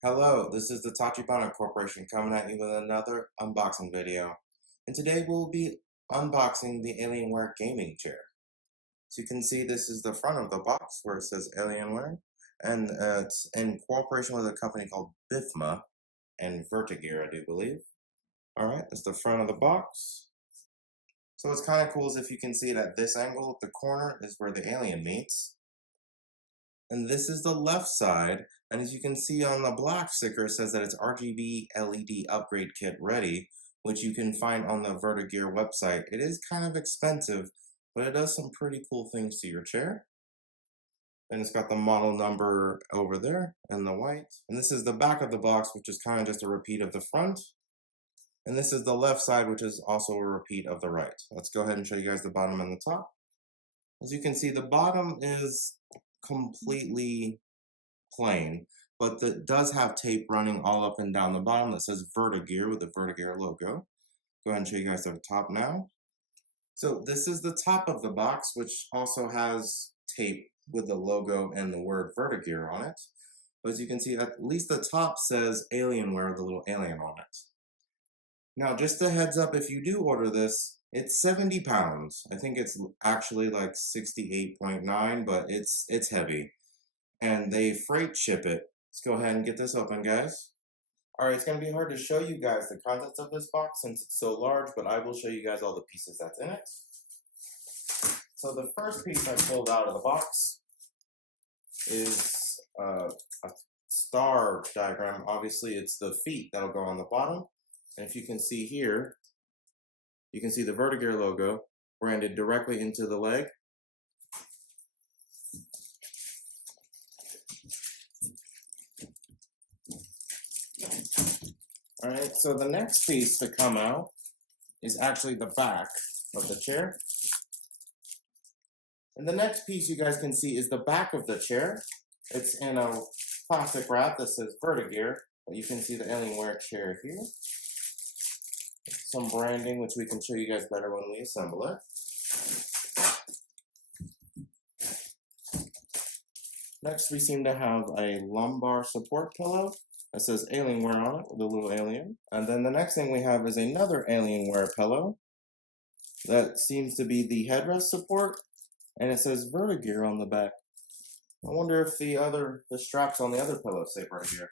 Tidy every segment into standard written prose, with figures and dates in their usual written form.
Hello, this is the Tachibana Corporation coming at you with another unboxing video. And today we'll be unboxing the Alienware gaming chair. So you can see this is the front of the box where it says Alienware. And it's in cooperation with a company called BIFMA and Vertagear, I do believe. Alright, that's the front of the box. So what's kind of cool is if you can see it at this angle, the corner is where the alien meets. And this is the left side. And as you can see on the black sticker, it says that it's RGB LED upgrade kit ready, which you can find on the Vertagear website. It is kind of expensive, but it does some pretty cool things to your chair. And it's got the model number over there in the white. And this is the back of the box, which is kind of just a repeat of the front. And this is the left side, which is also a repeat of the right. Let's go ahead and show you guys the bottom and the top. As you can see, the bottom is completely plain, but it does have tape running all up and down the bottom that says Vertagear with the Vertagear logo. Go ahead and show you guys the top now. So this is the top of the box, which also has tape with the logo and the word Vertagear on it. But as you can see, at least the top says Alienware, the little alien on it. Now, just a heads up, if you do order this, it's 70 pounds. I think it's actually like 68.9, but it's heavy. And they freight ship it. Let's go ahead and get this open, guys. Alright, it's going to be hard to show you guys the contents of this box since it's so large, but I will show you guys all the pieces that's in it. So the first piece I pulled out of the box is a star diagram. Obviously, it's the feet that'll go on the bottom. And if you can see here, you can see the Vertagear logo branded directly into the leg. Alright, so the next piece to come out is actually the back of the chair. And the next piece you guys can see is the back of the chair. It's in a plastic wrap that says Vertagear, but you can see the Alienware chair here. Some branding, which we can show you guys better when we assemble it. Next, we seem to have a lumbar support pillow that says Alienware on it with a little alien. And then the next thing we have is another Alienware pillow that seems to be the headrest support, and it says Vertagear on the back. I wonder if the straps on the other pillow say Vertagear.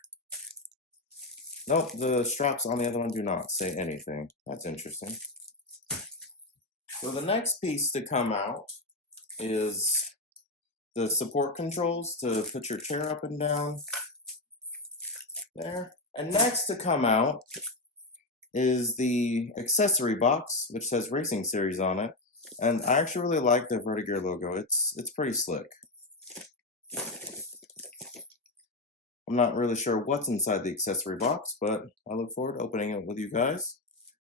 Nope, the straps on the other one do not say anything. That's interesting. So the next piece to come out is the support controls to put your chair up and down. There. And next to come out is the accessory box, which says Racing Series on it. And I actually really like the Vertagear logo. It's pretty slick. I'm not really sure what's inside the accessory box, but I look forward to opening it with you guys.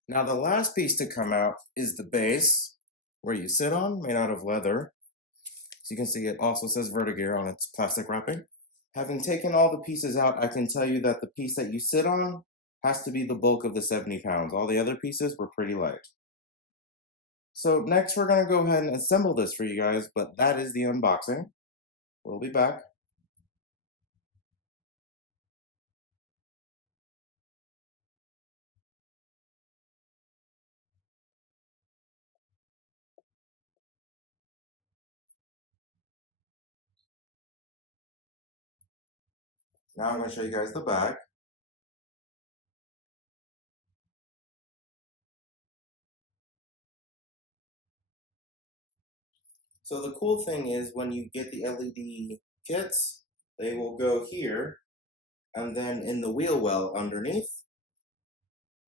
Now the last piece to come out is the base, where you sit on, made out of leather. So you can see it also says Vertagear on its plastic wrapping. Having taken all the pieces out, I can tell you that the piece that you sit on has to be the bulk of the 70 pounds. All the other pieces were pretty light. So next we're going to go ahead and assemble this for you guys, but that is the unboxing. We'll be back. Now I'm going to show you guys the back. So the cool thing is when you get the LED kits, they will go here, and then in the wheel well underneath,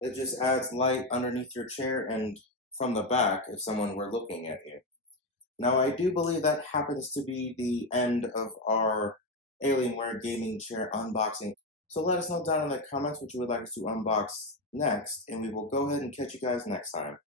it just adds light underneath your chair and from the back if someone were looking at you. Now I do believe that happens to be the end of our Alienware gaming chair unboxing. So let us know down in the comments what you would like us to unbox next, and we will go ahead and catch you guys next time.